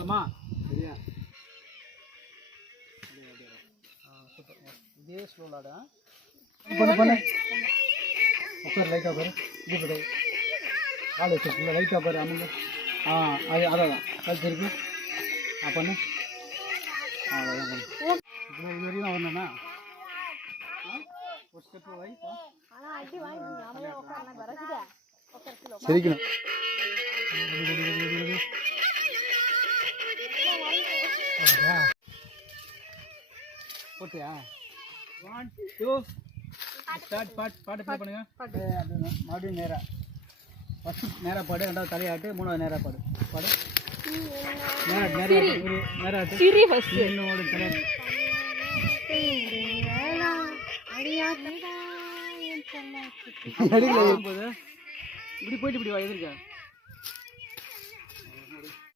அம்மா சரியா சூப்பர் இதே ஸ்லோலாடா பண்ணு உட்கார் லைட்டாக பாரு இது பாரு கால் வச்சு லைட்டாக பாரு அமங்க அது அதான் கழிச்சு இருக்கு பண்ணு அவ்வளோதான் பண்ணு இது வரையும் வரணும்னா ஒரு ஸ்டெப் வை சரிக்கணும் போட்டியா 1 2 ஸ்டார்ட் பாட்டு ப்ளே பண்ணுங்க மறுபடியும் நேராக ஃபஸ்ட்டு நேராக பாடு ரெண்டாவது தலையாட்டு மூணாவது நேராக பாடு பாடு நேராட்டு என்னோட தலையாட்டு இப்படி போயிட்டு இப்படி வா எதிர்க்க